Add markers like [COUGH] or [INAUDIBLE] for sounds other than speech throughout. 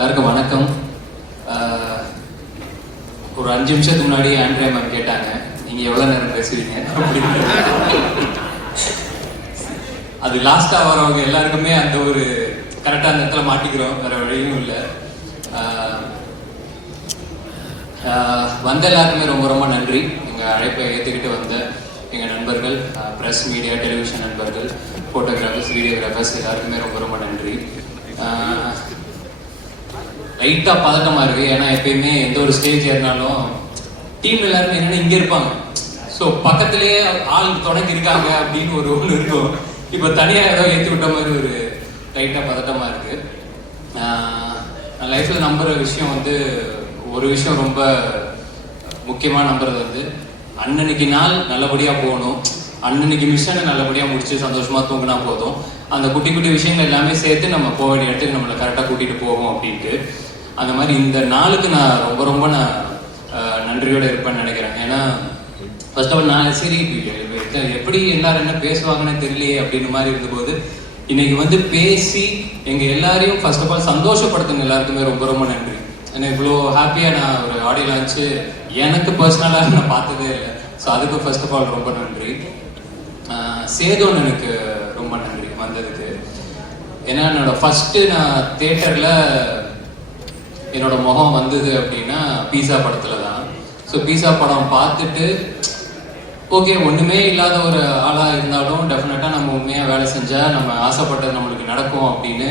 எல்லாருக்கும் வணக்கம். ஒரு அஞ்சு நிமிஷத்துக்கு முன்னாடி ஆண்ட்ரே மேம் கேட்டாங்க நீங்க எவ்வளவு நேரம் பேசுவீங்க அப்படின்னு. அது லாஸ்டா வரவங்க எல்லாருக்குமே அந்த ஒரு கரெக்டா அந்த இடத்துல மாட்டிக்கிறோம் வேற வழியும் இல்லை. வந்த எல்லாருக்குமே ரொம்ப ரொம்ப நன்றி. எங்க அழைப்பை ஏற்றுக்கிட்டு வந்த எங்க நண்பர்கள் பிரஸ் மீடியா டெலிவிஷன் நண்பர்கள் போட்டோகிராஃபர்ஸ் வீடியோகிராஃபர்ஸ் எல்லாருக்குமே ரொம்ப ரொம்ப நன்றி. லைட்டா பதட்டமா இருக்கு. ஏன்னா எப்பயுமே எந்த ஒரு ஸ்டேஜ் ஏறினாலும் டீம் எல்லாருமே என்னன்னா இங்க இருப்பாங்க. ஸோ பக்கத்திலேயே ஆள் தொடங்கி இருக்காங்க அப்படின்னு ஒரு ஒன்று இருக்கும். இப்போ தனியா ஏதோ ஏற்றி விட்ட மாதிரி ஒரு லைட்டா பதட்டமா இருக்கு. நான் லைஃப்ல நம்புற விஷயம் வந்து ஒரு விஷயம் ரொம்ப முக்கியமா நம்புறது வந்து அன்னன்னைக்கு நாள் நல்லபடியா போகணும். அன்னன்னைக்கு மிஷனை நல்லபடியா முடிச்சு சந்தோஷமா தூங்கினா போதும். அந்த குட்டி குட்டி விஷயங்கள் எல்லாமே சேர்த்து நம்ம போக வேண்டிய இடத்துக்கு நம்மளை கரெக்டாக கூட்டிகிட்டு போவோம் அப்படின்ட்டு. அந்த மாதிரி இந்த நாளுக்கு நான் ரொம்ப ரொம்ப நான் நன்றியோடு இருப்பேன்னு நினைக்கிறேன். ஏன்னா ஃபர்ஸ்ட் ஆஃப் ஆல் நான் சரி எப்படி எல்லாரும் என்ன பேசுவாங்கன்னு தெரியலையே அப்படின்னு மாதிரி இருந்தபோது இன்னைக்கு வந்து பேசி எங்கள் எல்லாரையும் ஃபர்ஸ்ட் ஆஃப் ஆல் சந்தோஷப்படுத்துங்க எல்லாருக்குமே ரொம்ப ரொம்ப நன்றி. ஏன்னா இவ்வளோ ஹாப்பியாக நான் ஒரு ஆடியோ லான்ச்சு எனக்கு பர்சனலாக நான் பார்த்ததே இல்லை. ஸோ அதுக்கு ஃபர்ஸ்ட் ஆஃப் ஆல் ரொம்ப நன்றி. சேதோன் எனக்கு ரொம்ப நன்றி வந்ததுக்கு. ஏன்னா என்னோட ஃபஸ்ட்டு நான் தேட்டரில் என்னோட முகம் வந்தது அப்படின்னா பீஸா படத்துல தான். ஸோ பீஸா படம் பார்த்துட்டு ஓகே ஒன்றுமே இல்லாத ஒரு ஆளாக இருந்தாலும் டெஃபினட்டாக நம்ம உண்மையாக வேலை செஞ்சால் நம்ம ஆசைப்பட்டது நம்மளுக்கு நடக்கும் அப்படின்னு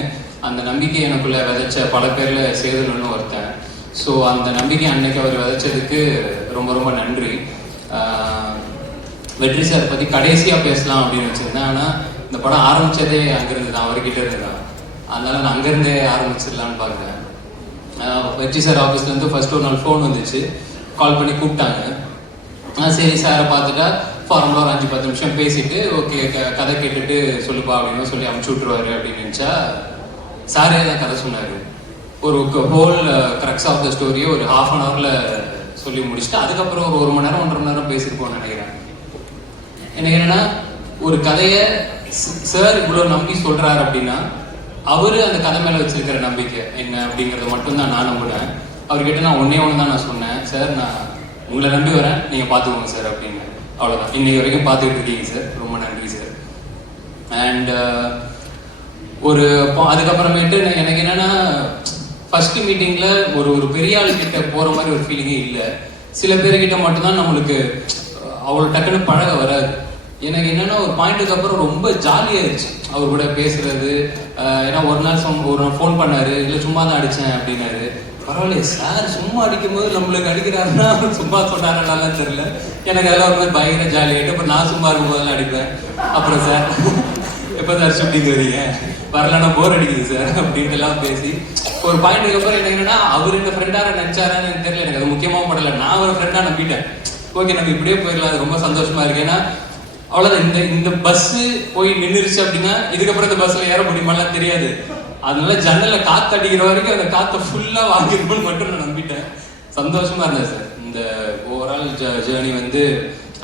அந்த நம்பிக்கை எனக்குள்ளே விதைச்ச பல பேரில் சேதுலன்னு ஒருத்தன். ஸோ அந்த நம்பிக்கை அன்னைக்கு அவர் விதைச்சதுக்கு ரொம்ப ரொம்ப நன்றி. வெற்றி சார் பற்றி கடைசியாக பேசலாம் அப்படின்னு வச்சுருந்தேன். ஆனால் இந்த படம் ஆரம்பிச்சதே அங்கேருந்து தான் அவர்கிட்ட இருந்து தான் அதனால நான் அங்கேருந்தே ஆரம்பிச்சிடலான்னு பார்க்குறேன். வெற்றி சார் ஆஃபீஸ்லேருந்து ஃபஸ்ட் ஃபர்ஸ்ட் ஒரு நாள் ஃபோன் வந்துச்சு. கால் பண்ணி கூப்பிட்டாங்க. ஆஹ் சரி சாரை பார்த்துட்டா ஃபார்முலா ஒரு அஞ்சு பத்து நிமிஷம் பேசிட்டு ஓகே கதை கேட்டுட்டு சொல்லுப்பா அப்படின்னு சொல்லி அமுச்சு விட்ருவாரு அப்படின்னு நினச்சா சாரே தான் கதை சொன்னார். ஒரு ஹோல் கிரக்ஸ் ஆஃப் த ஸ்டோரியை ஒரு ஹாஃப் அன் ஹவரில் சொல்லி முடிச்சுட்டு அதுக்கப்புறம் ஒரு ஒரு மணி நேரம் ஒன்றரை மணி நேரம் பேசியிருப்போம் நினைக்கிறேன். எனக்கு என்னென்னா ஒரு கதையை சார் இவ்வளோ நம்பி சொல்கிறாரு அப்படின்னா அவரு அந்த கதை மேல வச்சிருக்கிற நம்பிக்கை என்ன அப்படிங்கறத மட்டும்தான் நான் நம்புனேன் அவர்கிட்ட நான் ஒன்னே ஒன்று தான் நான் சொன்னேன். சார் நான் உங்களை நம்பி வரேன். நீங்க பாத்துக்கோங்க சார் அப்படின்னு. அவ்வளவுதான். இன்னைக்கு வரைக்கும் பார்த்துக்கிட்டு இருக்கீங்க சார். ரொம்ப நன்றி சார். அண்ட் ஒரு அதுக்கப்புறமேட்டு நான் எனக்கு என்னன்னா ஃபர்ஸ்ட் மீட்டிங்ல ஒரு ஒரு பெரிய ஆள் கிட்ட போற மாதிரி ஒரு ஃபீலிங்கே இல்லை. சில பேர்கிட்ட மட்டும்தான் நம்மளுக்கு அவ்வளோ டக்குன்னு பழக வராது. எனக்கு என்னன்னா ஒரு பாயிண்ட்டுக்கு அப்புறம் ரொம்ப ஜாலியாயிருச்சு அவர் கூட பேசுறது ஏன்னா ஒரு நாள் சும்- ஒரு நாள் ஃபோன் பண்ணாரு இல்லை சும்மா தான் அடிச்சேன் அப்படின்னாரு. பரவாயில்ல சார் சும்மா அடிக்கும் போது நம்மளுக்கு அடிக்கிறாருன்னா சும்மா சொன்னாரலாம் தெரியல. எனக்கு அதெல்லாம் ஒரு மாதிரி பயங்கர ஜாலியாகிட்டு அப்புறம் நான் சும்மா இருக்கும் போதெல்லாம் அடிப்பேன். அப்புறம் சார் எப்போ சார் ஷூட்டிங் வரீங்க வரலன்னா போர் அடிக்குது சார் அப்படின்ட்டு எல்லாம் பேசி ஒரு பாயிண்ட்டுக்கு அப்புறம் எனக்கு என்னன்னா அவர் எங்க ஃப்ரெண்டார நினைச்சாரான்னு எனக்கு தெரியல எனக்கு அது முக்கியமாக படல. நான் ஒரு ஃப்ரெண்டாக நம்பிட்டேன். ஓகே நம்ம இப்படியே போயிடலாம் அது ரொம்ப சந்தோஷமா இருக்கு. ஏன்னா அவ்வளவுதான். இந்த இந்த பஸ் போய் நின்னுருச்சு அப்படின்னா இதுக்கப்புறம் இந்த பஸ்ல ஏற முடியுமாலாம் தெரியாது. அதனால ஜன்னலில் காத்து அடிக்கிற வரைக்கும் அந்த காத்தை ஃபுல்லா வாங்கிருப்போம்னு மட்டும் நான் நம்பிட்டேன். சந்தோஷமா இருந்தேன் சார். இந்த ஓவரால் ஜேர்னி வந்து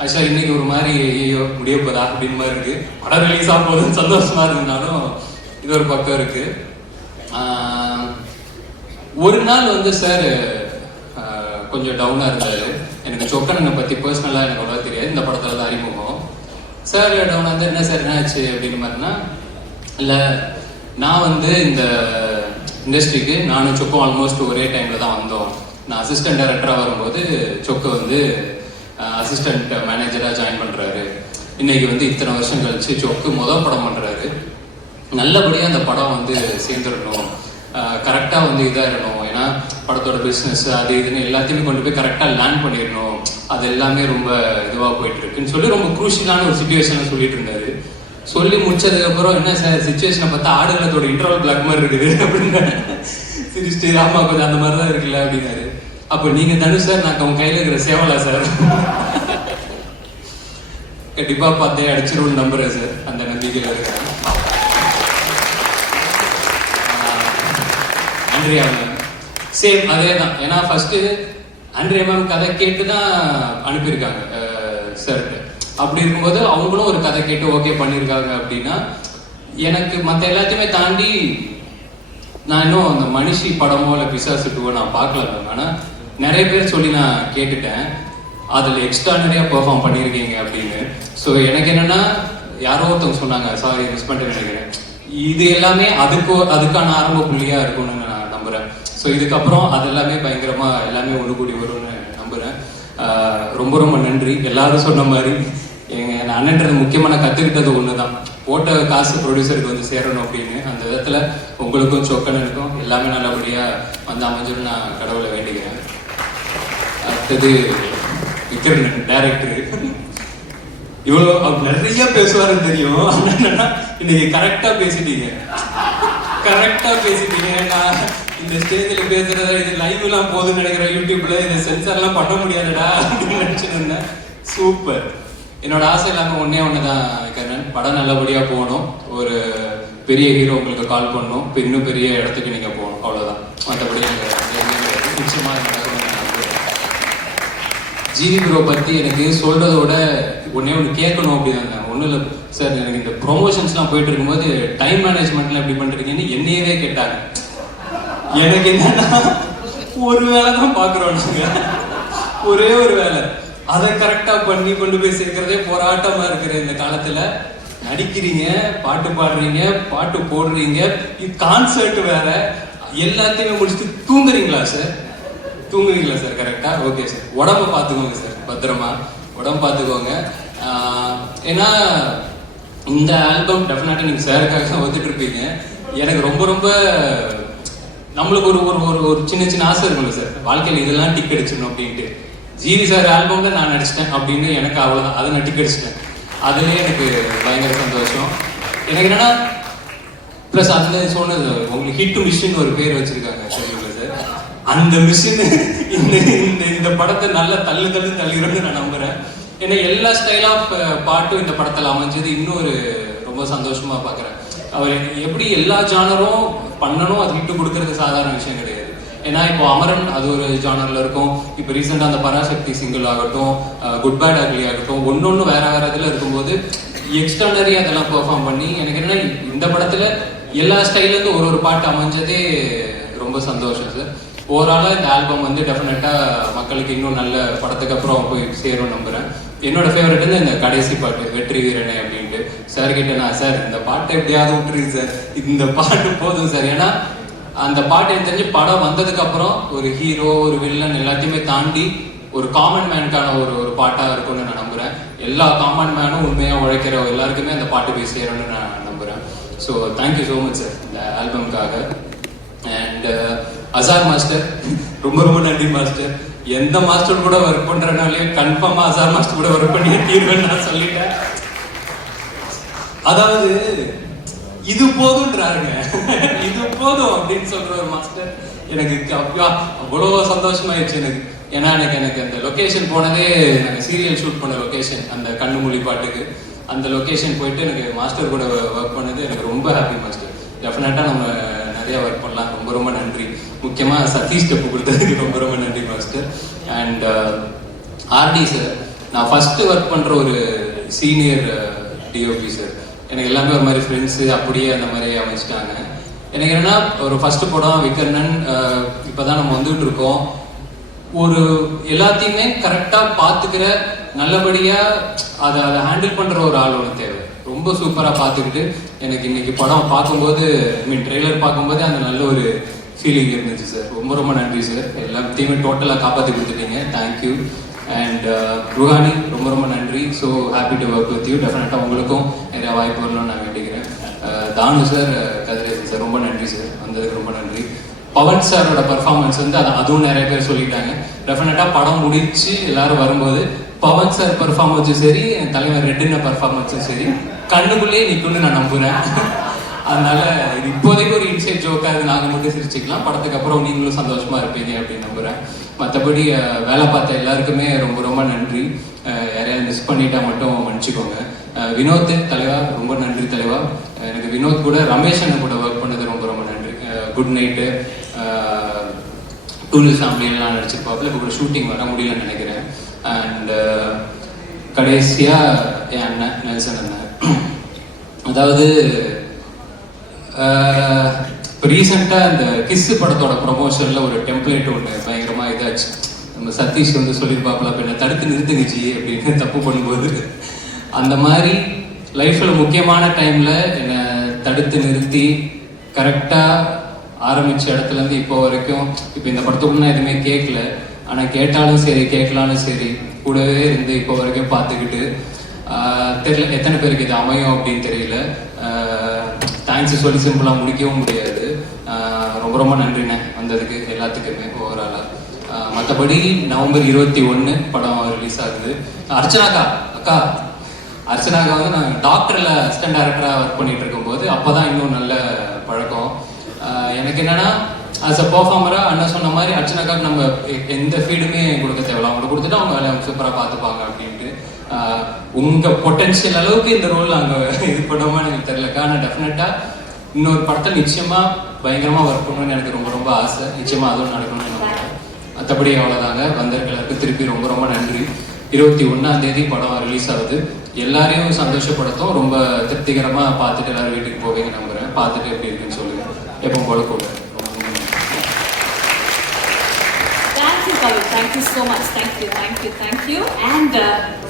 ஆக்சுவலாக இன்னைக்கு ஒரு மாதிரி ஐயோ முடிய போதா அப்படின்னு மாதிரி இருக்கு. படம் ரிலீஸ் ஆக போதும் சந்தோஷமா இருந்தாலும் இது ஒரு பக்கம் இருக்கு. ஒரு நாள் வந்து சார் கொஞ்சம் டவுனாக இருந்தாரு. எனக்கு சொக்கனனை பற்றி பர்சனலாக எனக்கு அவ்வளோ தெரியாது. இந்த படத்தில் தான் அறிமுகம். சார் டவுனாக வந்து என்ன சார் என்னாச்சு அப்படின்னு மாதிரினா இல்லை நான் வந்து இந்த இண்டஸ்ட்ரிக்கு நானும் சொக்கும் ஆல்மோஸ்ட் ஒரே டைமில் தான் வந்தோம். நான் அசிஸ்டன்ட் டைரக்டராக வரும்போது சொக்கு வந்து அசிஸ்டன்ட் மேனேஜராக ஜாயின் பண்ணுறாரு இன்னைக்கு வந்து இத்தனை வருஷம் கழிச்சு சொக்கு முதல் படம் பண்ணுறாரு நல்லபடியாக அந்த படம் வந்து சேர்ந்துடணும். கரெக்டாக வந்து இதாக இருக்கணும் ஏன்னா படத்தோட பிஸ்னஸ் அது இதுன்னு எல்லாத்தையுமே கொண்டு போய் கரெக்டாக லேண்ட் பண்ணிடணும். அது எல்லாமே ரொம்ப இதுவாக போயிட்டு இருக்குன்னு சொல்லி ரொம்ப குரூஷியலான ஒரு சுச்சுவேஷனை சொல்லிட்டு இருந்தாரு சொல்லி முடிச்சதுக்கப்புறம் என்ன சார் சுச்சுவேஷனை பார்த்தா ஆடுகளத்தோட இன்டர்வல் பிளாக் மாதிரி இருக்குது அப்படின்னு சிரிச்சிட்டு ஆமா கொஞ்சம் அந்த மாதிரி தான் இருக்குல்ல அப்படின்னாரு. அப்போ நீங்க தனுஷ் சார் நான் உங்க கையில இருக்கிற சேவலா சார் கண்டிப்பாக பார்த்தே அடிச்சிருவோம் நம்புறேன் சார் அந்த நம்பிக்கையில் இருக்கிறேன். ஆண்ட்ரியா மேம் சேம் அதே தான் ஏன்னா ஃபர்ஸ்ட்டு ஆண்ட்ரியா மேம் கதை கேட்டு தான் அனுப்பியிருக்காங்க சார்ட்டு அப்படி இருக்கும்போது அவங்களும் ஒரு கதை கேட்டு ஓகே பண்ணியிருக்காங்க அப்படின்னா எனக்கு மற்ற எல்லாத்தையுமே தாண்டி நான் இன்னும் அந்த மனுஷி படமோ இல்லை பிசாசு டூவோ நான் பார்க்கல ஆனால் நிறைய பேர் சொல்லி நான் கேட்டுட்டேன். அதில் எக்ஸ்ட்ரானரியாக பெர்ஃபார்ம் பண்ணியிருக்கீங்க அப்படின்னு. ஸோ எனக்கு என்னன்னா யாரோ ஒருத்தவங்க சொன்னாங்க சாரி மிஸ் பண்ணிட்டு நினைக்கிறேன். இது எல்லாமே அதுக்கு அதுக்கான ஆரம்ப புள்ளியாக இருக்கும்னு நான் ஸோ இதுக்கப்புறம் அது எல்லாமே பயங்கரமாக எல்லாமே ஒன்று கூடி வரும்னு நம்புகிறேன் ரொம்ப ரொம்ப நன்றி. எல்லாரும் சொன்ன மாதிரி எங்கள் நான் அண்ணன்றது முக்கியமான கற்றுக்கிட்டது ஒன்று தான் போட்ட காசு ப்ரொடியூசருக்கு வந்து சேரணும் அப்படின்னு. அந்த விதத்தில் உங்களுக்கும் சொக்கனனுக்கும் எல்லாமே நல்லபடியாக வந்து அமைஞ்சிடும் நான் கடவுளை வேண்டிக்கிறேன் அடுத்தது விக்ரமன் டேரக்டர் இவ்வளோ அவர் நிறைய பேசுவாருன்னு தெரியும். இன்னைக்கு கரெக்டாக பேசிட்டீங்க. கரெக்டாக பேசிட்டீங்க. நான் இந்த ஸ்டேஜில் பேசுறத இது லைவ்லாம் போகுதுன்னு நினைக்கிற யூடியூப்ல இந்த சென்சார்லாம் பண்ண முடியாதுடா அப்படின்னு நினச்சிட்டு இருந்தேன். சூப்பர் என்னோட ஆசை இல்லாமல் ஒன்றே ஒன்று தான் கண்ணன் படம் நல்லபடியாக போகணும். ஒரு பெரிய ஹீரோ உங்களுக்கு கால் பண்ணணும். இப்போ இன்னும் பெரிய இடத்துக்கு நீங்கள் போகணும். அவ்வளோதான் மற்றபடி நிச்சயமாக நடக்கணும்னு நான் ப்ரோ பற்றி எனக்கு சொல்கிறத விட ஒன்றே ஒன்று கேட்கணும் அப்படின்னு ஒன்றும் இல்லை சார் எனக்கு இந்த ப்ரொமோஷன்ஸ்லாம் போயிட்டு இருக்கும்போது டைம் மேனேஜ்மெண்ட்லாம் எப்படி பண்ணுறீங்கன்னு என்னையவே கேட்டாங்க. எனக்கு என்னன்னா ஒரு வேலை தான் பார்க்குறோம் நாங்கள் ஒரே ஒரு வேலை. அதை கரெக்டாக பண்ணி கொண்டு போய் சேர்க்கறதே போராட்டமாக இருக்கிற இந்த காலத்தில். நடிக்கிறீங்க பாட்டு பாடுறீங்க பாட்டு போடுறீங்க. இது கான்சர்ட் வேற. எல்லாத்தையுமே முடிச்சுட்டு தூங்குறீங்களா சார் தூங்குறீங்களா சார் கரெக்டா ஓகே சார் உடம்ப பார்த்துக்கோங்க சார் பத்திரமா. உடம்பு பார்த்துக்கோங்க. ஏன்னா இந்த ஆல்பம் டெஃபினட்டாக நீங்கள் சாருக்காக வந்துட்டு இருப்பீங்க. எனக்கு ரொம்ப ரொம்ப நம்மளுக்கு ஒரு ஒரு ஒரு ஒரு சின்ன சின்ன ஆசை இருக்கும்ல சார். வாழ்க்கையில் இதெல்லாம் டிக் அடிச்சிடணும் அப்படின்ட்டு. ஜிவி சார் ஆல்பம்ல நான் நடிச்சிட்டேன் அப்படின்னு எனக்கு அவ்வளோதான் அதை நான் டிக் அடிச்சிட்டேன். அதுலேயே எனக்கு பயங்கர சந்தோஷம். எனக்கு என்னன்னா ப்ளஸ் அந்த சொன்னது உங்களுக்கு ஹிட் மிஷின் ஒரு பேர் வச்சிருக்காங்க சரிங்களா சார் அந்த மிஷின் இந்த இந்த இந்த படத்தை நல்லா தள்ளு தள்ளு தள்ளிடும்னு நான் நம்புறேன். ஏன்னா எல்லா ஸ்டைல் ஆஃப் பாட்டும் இந்த படத்தில் அமைஞ்சது. இன்னும் ஒரு ரொம்ப சந்தோஷமா பார்க்குறேன் அவர் எப்படி எல்லா ஜானரும் பண்ணணும் அது விட்டு கொடுக்கறது சாதாரண விஷயம் கிடையாது. ஏன்னா இப்போ அமரன் அது ஒரு ஜானரில் இருக்கும். இப்போ ரீசெண்டாக அந்த பராசக்தி சிங்கிள் ஆகட்டும் குட் பேட் அக்லி ஆகட்டும் ஒன்று வேற வேற இதில் இருக்கும்போது எக்ஸ்டர்னரி அதெல்லாம் பெர்ஃபார்ம் பண்ணி எனக்கு என்ன இந்த படத்தில் எல்லா ஸ்டைலேருந்து ஒரு ஒரு பாட்டு அமைஞ்சதே ரொம்ப சந்தோஷம் சார் ஓவராலாக இந்த ஆல்பம் வந்து டெஃபினட்டா மக்களுக்கு இன்னும் நல்ல படத்துக்கு அப்புறம் போய் சேரும் நம்புறேன். என்னோட ஃபேவரட் வந்து இந்த கடைசி பாட்டு வெற்றி வீரனே அப்படின்ட்டு. சார் கிட்ட நான் சார் இந்த பாட்டை எப்படியாவது விட்டுருங்க சார் இந்த பாட்டு போதும் சார் ஏன்னா அந்த பாட்டு எனக்கு தெரிஞ்சு படம் வந்ததுக்கு அப்புறம் ஒரு ஹீரோ ஒரு வில்லன் எல்லாத்தையுமே தாண்டி ஒரு காமன் மேனுக்கான ஒரு ஒரு பாட்டா இருக்கும்னு நான் நம்புறேன். எல்லா காமன் மேனும் உண்மையா உழைக்கிற எல்லாருக்குமே அந்த பாட்டு போய் சேரணும்னு நான் நம்புறேன். So thank you so much sir இந்த ஆல்பம்காக அண்ட் அசார் மாஸ்டர் ரொம்ப ரொம்ப நன்றி மாஸ்டர் எந்த மாஸ்டர் கூட ஒர்க் பண்றனாலையும் கன்ஃபார்மா அசார் மாஸ்டர் கூட ஒர்க் பண்ணி தீர்வேன்னு நான் சொல்லிட்டேன் அதாவது இது போதுன்றாருங்க [LAUGHS] இது போதும் அப்படின்னு சொல்ற ஒரு மாஸ்டர் எனக்கு அப்பா அவ்வளோ சந்தோஷமாயிடுச்சு எனக்கு. ஏன்னா எனக்கு எனக்கு அந்த லொக்கேஷன் போனதே நாங்கள் சீரியல் ஷூட் பண்ண லொக்கேஷன் அந்த கண்ணு மொழி பாட்டுக்கு. அந்த லொக்கேஷன் போயிட்டு எனக்கு மாஸ்டர் கூட ஒர்க் பண்ணது எனக்கு ரொம்ப ஹாப்பி மாஸ்டர் டெஃபினட்டாக நம்ம நிறைய ஒர்க் பண்ணலாம். ரொம்ப ரொம்ப நன்றி. முக்கியமாக சதீஷ் ஸ்டெப் கொடுத்ததுக்கு ரொம்ப ரொம்ப நன்றி மாஸ்டர் அண்ட் ஆர்டி சார் நான் ஃபஸ்ட்டு ஒர்க் பண்ணுற ஒரு சீனியர் டிஓபி சார் எனக்கு எல்லாமே ஒரு மாதிரி ஃப்ரெண்ட்ஸு அப்படியே அந்த மாதிரி அமைச்சிட்டாங்க. எனக்கு என்னன்னா ஒரு ஃபஸ்ட்டு படம் விக்கர்ணன் uh, இப்போ தான் நம்ம வந்துகிட்டு இருக்கோம். ஒரு எல்லாத்தையுமே கரெக்டாக பார்த்துக்கிற நல்லபடியாக அதை அதை ஹேண்டில் பண்ணுற ஒரு ஆள் ஒன்று தேவை. ரொம்ப சூப்பராக பார்த்துக்கிட்டு எனக்கு இன்னைக்கு படம் பார்க்கும்போது ஐ மீன் ட்ரெய்லர் பார்க்கும்போது அந்த நல்ல ஒரு ஃபீலிங் இருந்துச்சு சார் ரொம்ப ரொம்ப நன்றி சார் எல்லாத்தையுமே டோட்டலாக காப்பாற்றி கொடுத்துட்டீங்க. தேங்க்யூ அண்ட் ருஹானி ரொம்ப ரொம்ப நன்றி. So happy to work with you டெஃபினட்டாக உங்களுக்கும் நிறைய வாய்ப்பு வரணும்னு நான் வேண்டிக்கிறேன். Uh, தானு சார் uh, கதிரேசன் சார் ரொம்ப நன்றி சார் வந்ததுக்கு ரொம்ப நன்றி. பவன் சாரோட பர்ஃபார்மன்ஸ் வந்து அது அதுவும் நிறைய பேர் சொல்லிட்டாங்க. டெஃபினட்டாக படம் முடிச்சு எல்லாரும் வரும்போது பவன் சார் பர்ஃபார்மன்ஸும் சரி என் தலைவர் ரெட்டின பர்ஃபார்மன்ஸும் சரி கண்ணுக்குள்ளேயே நிற்கும்னு நான் நம்புகிறேன் [LAUGHS] அதனால இது இப்போதைக்கு ஒரு இன்சைட் ஜோக்கா இது நாங்கள் மட்டும் சிரிச்சுக்கலாம். படத்துக்கு அப்புறம் நீங்களும் சந்தோஷமா இருப்பீங்க அப்படின்னு நம்புறேன். மற்றபடி வேலை பார்த்த எல்லாருக்குமே ரொம்ப ரொம்ப நன்றி. யாரையா யாரையாவது மிஸ் பண்ணிட்டா மட்டும் மன்னிச்சுக்கோங்க. வினோத் தலைவா ரொம்ப நன்றி தலைவா. எனக்கு வினோத் கூட ரமேஷ் அண்ணன் கூட ஒர்க் பண்ணது ரொம்ப ரொம்ப நன்றி. குட் நைட்டு டூலிஸ் ஃபேமிலியெல்லாம் நடிச்சிருப்பாப்புல. இப்போ கூட ஷூட்டிங் வர முடியலன்னு நினைக்கிறேன். அண்ட் கடைசியாக என் அண்ணன் நெல்சன் அண்ணன். அதாவது இப்போ ரீசெண்டாக இந்த கிஸ் படத்தோட ப்ரொமோஷனில் ஒரு டெம்ப்ளேட் ஒன்று பயங்கரமாக இதாச்சு. நம்ம சதீஷ் வந்து சொல்லியிருப்பாப்புல அப்போ என்ன தடுத்து நிறுத்துங்கச்சி அப்படின்னு தப்பு பண்ணும்போது. அந்த மாதிரி லைஃப்பில் முக்கியமான டைமில் என்னை தடுத்து நிறுத்தி கரெக்டாக ஆரம்பிச்ச இடத்துல இருந்து இப்போ வரைக்கும் இப்போ இந்த படத்துக்கு நான் எதுவுமே கேட்கல ஆனால் கேட்டாலும் சரி கேட்கலாலும் சரி கூடவே இருந்து இப்போ வரைக்கும் பார்த்துக்கிட்டு தெரியல எத்தனை பேருக்கு இது அமையும் அப்படின்னு தெரியல. தேங்க்ஸ் சொல்லி சிம்பிளாக முடிக்கவும் முடியாது. ஆஹ் ரொம்ப ரொம்ப நன்றிண்ணே. வந்ததுக்கு எல்லாத்துக்குமே ஓவராலாக மற்றபடி நவம்பர் இருபத்தி ஒன்று படம் ரிலீஸ் ஆகுது. அர்ச்சனாக்கா அக்கா அர்ச்சனாக்கா வந்து நான் டாக்டரில் அசிஸ்டன்ட் டேரக்டராக ஒர்க் பண்ணிட்டு இருக்கும்போது அப்போ தான் இன்னும் நல்ல பழக்கம். ஆஹ் எனக்கு என்னன்னா ஆஸ் அ பர்ஃபார்மராக அண்ணன் சொன்ன மாதிரி அர்ச்சனாக்காக்கு நம்ம எ- எந்த ஃபீடுமே கொடுக்க தேவையில்ல. அவங்க கொடுத்துட்டு அவங்க வேலையை சூப்பராக பார்த்துப்பாங்க அப்படின்ட்டு உங்கள் பொட்டென்ஷியல் அளவுக்கு இந்த ரோல் அங்கே இது பண்ணுவோமா எனக்கு தெரியல. ஆனால் டெஃபினட்டாக இன்னொரு படத்தை நிச்சயமாக பயங்கரமாக ஒர்க் பண்ணணும்னு எனக்கு ரொம்ப ரொம்ப ஆசை. நிச்சயமாக அதுவும் நடக்கணும்னு நினைக்கிறேன் மற்றபடி அவ்வளோதாங்க வந்தர்களுக்கு திருப்பி ரொம்ப ரொம்ப நன்றி. இருபத்தி ஒன்றாம் தேதி படம் ரிலீஸ் ஆகுது. எல்லாரையும் சந்தோஷப்படுத்தும். ரொம்ப திருப்திகரமாக பார்த்துட்டு எல்லாரும் வீட்டுக்கு போவீங்க நம்புகிறேன் பார்த்துட்டு எப்படி இருக்குன்னு சொல்லுங்கள் எப்போ போல கூட. Thank you, Kavi. Thank you so much. Thank you, thank you, thank you. And uh,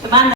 Tumahan